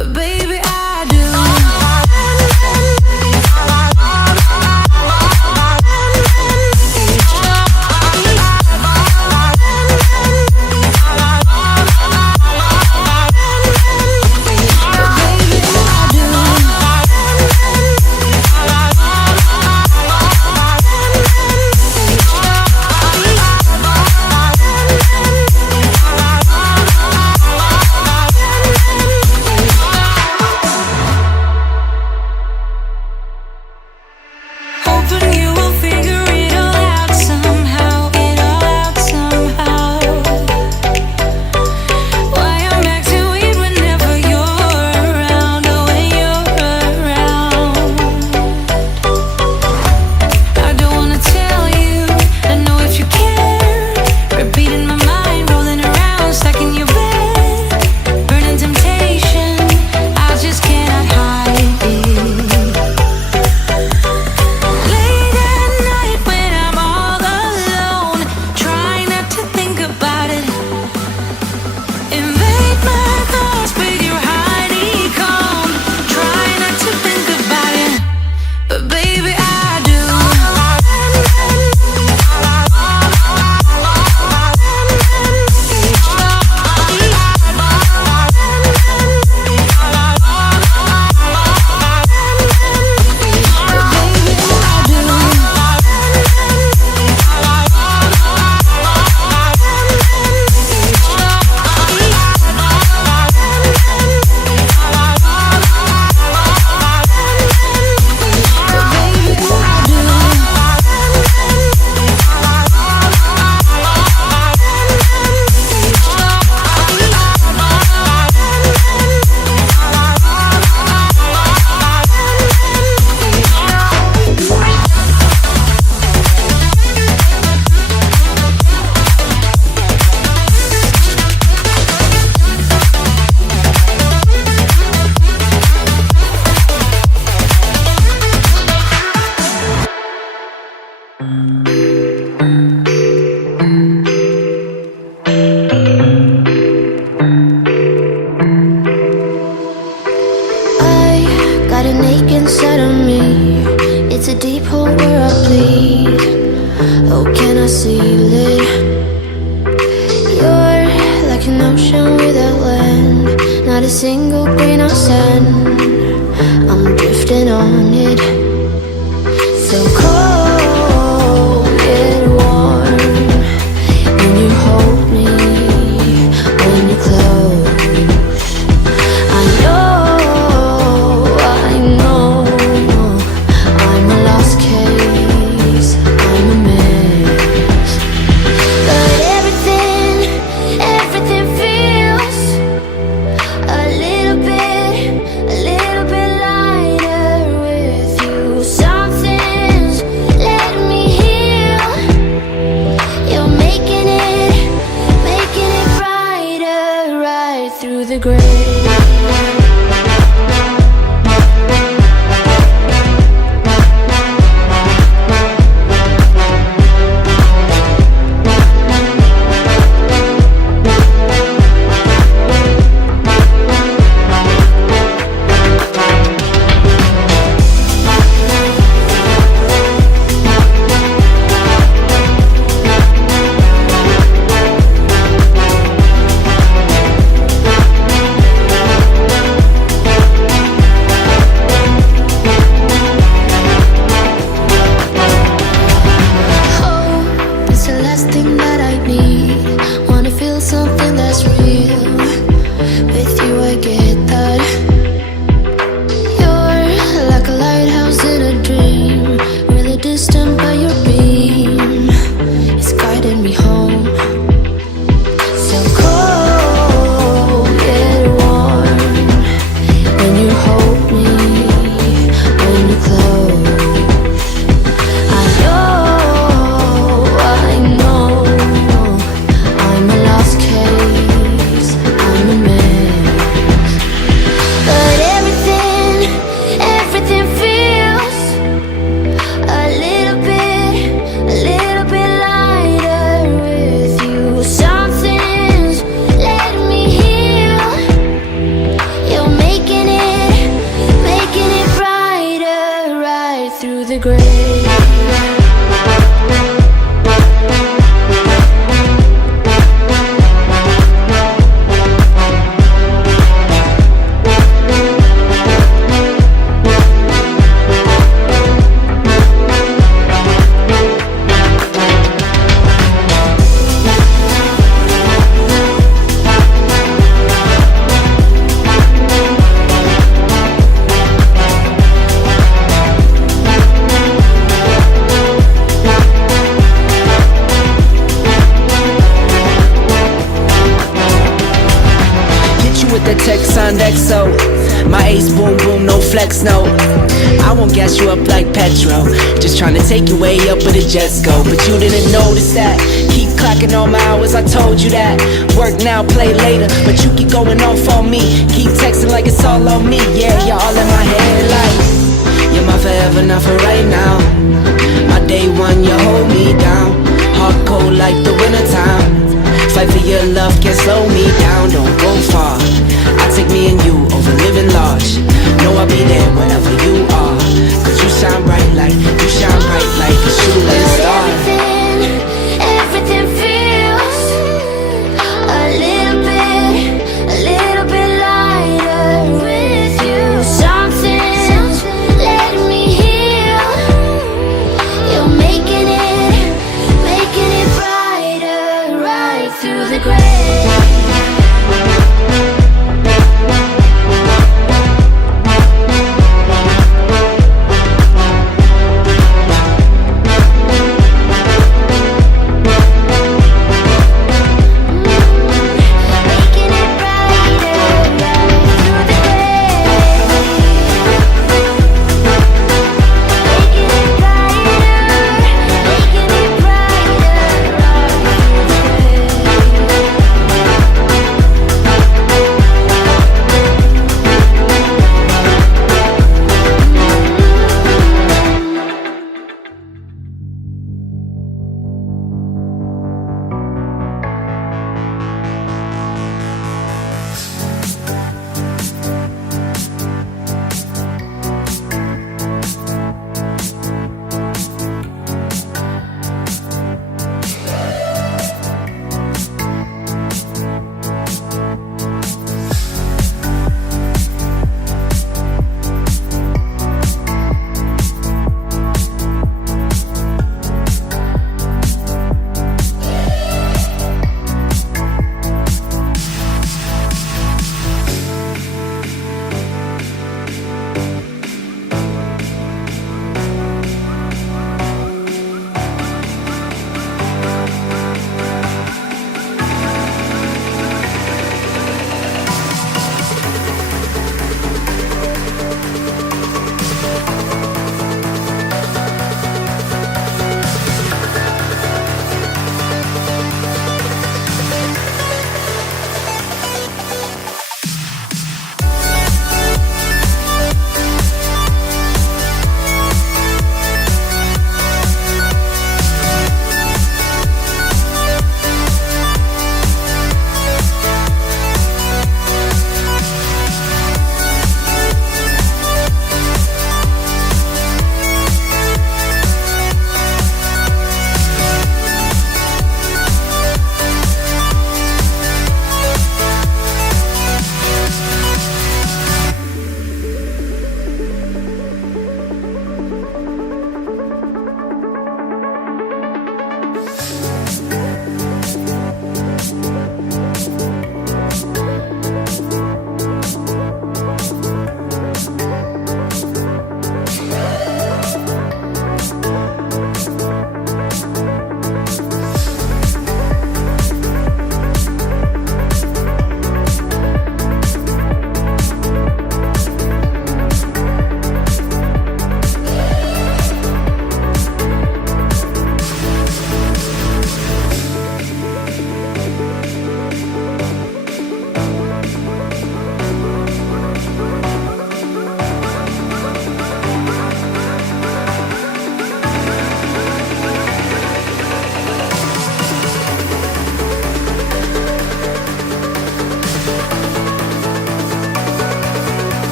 but baby I do. Hoping you will figure it all out somehow, Why I'm acting weird whenever you're around, oh when you're around. I don't wanna tell you, I know if you care. Repeating my mind, rolling around, stuck in your bed, burning temptation, I just cannot hide it. Late at night when I'm all alone, try not to think about it. Invade my thoughts with your honeycomb. Try not to think about it, but baby I do. I got an ache inside of me. It's a deep hole where I bleed. Oh, can I seal it? You're like an ocean without land, not a single grain of sand. I'm drifting on it. So cold yet warm when you hold me, when you're close. I know I'm a lost case, I'm a mess. But everything feels a little bit lighter with you. note. My ace boom boom, no flex no. I won't gas you up like petrol, just trying to take you way up where the jets go. But you didn't notice that. Keep clocking all my hours, I told you that. Work now, play later, but you keep going off on me. Keep texting like it's all on me. Yeah, you're all in my head like you're my forever, not for right now. My day one, you hold me down. Hard cold like the wintertime. Fight for your love, can't slow me down. Don't go far. I take me and you over living